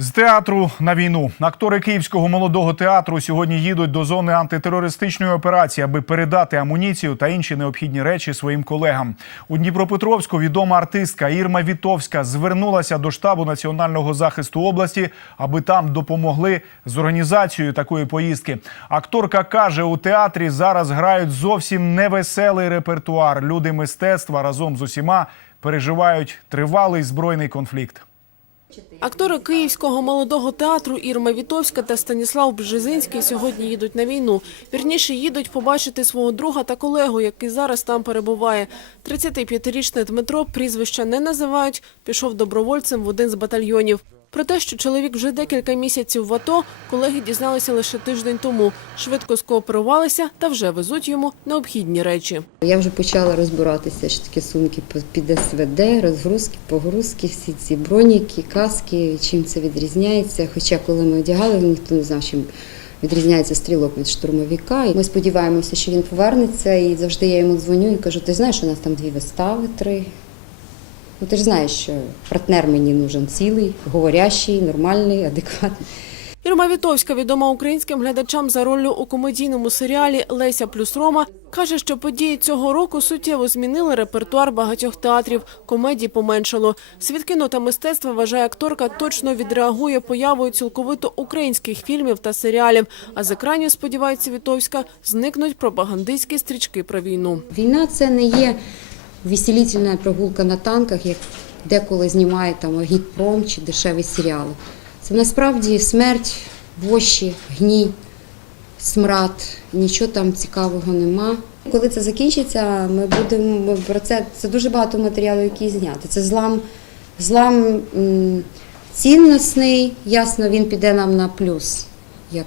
З театру на війну актори Київського молодого театру сьогодні їдуть до зони антитерористичної операції, аби передати амуніцію та інші необхідні речі своїм колегам. У Дніпропетровську відома артистка Ірма Вітовська звернулася до штабу національного захисту області, аби там допомогли з організацією такої поїздки. Акторка каже, у театрі зараз грають зовсім невеселий репертуар. Люди мистецтва разом з усіма переживають тривалий збройний конфлікт. Актори Київського молодого театру Ірма Вітовська та Станіслав Бжезинський сьогодні їдуть на війну. Вірніше їдуть побачити свого друга та колегу, який зараз там перебуває. 35-річний Дмитро прізвища не називають. Пішов добровольцем в один з батальйонів. Про те, що чоловік вже декілька місяців в АТО, колеги дізналися лише тиждень тому. Швидко скооперувалися та вже везуть йому необхідні речі. Я вже почала розбиратися, що таке сумки під СВД, розгрузки, погрузки, всі ці броніки, каски, чим це відрізняється. Хоча коли ми одягали, ніхто не знав, чим відрізняється стрілок від штурмовика. Ми сподіваємося, що він повернеться, і завжди я йому дзвоню і кажу: ти знаєш, у нас там дві вистави, три. Ну, ти ж знаєш, що партнер мені нужен цілий, говорящий, нормальний, адекватний. Ірма Вітовська, відома українським глядачам за роллю у комедійному серіалі Леся плюс Рома, каже, що події цього року суттєво змінили репертуар багатьох театрів. Комедій поменшало. Світ кіно та мистецтва вважає акторка точно відреагує появою цілковито українських фільмів та серіалів. А з екранів, сподівається Вітовська, зникнуть пропагандистські стрічки про війну. Війна це не є веселительна прогулка на танках, як деколи знімає там агітпром чи дешеві серіали. Це насправді смерть, воші, гній, смрад, нічого там цікавого нема. Коли це закінчиться, ми будемо про це. Це дуже багато матеріалу, який зняти. Це злам, злам цінностний, ясно, він піде нам на плюс, як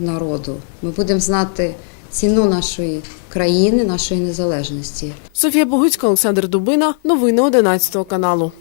народу. Ми будемо знати ціну нашої країни, нашої незалежності. Софія Богуцька, Олександр Дубина. Новини 11 каналу.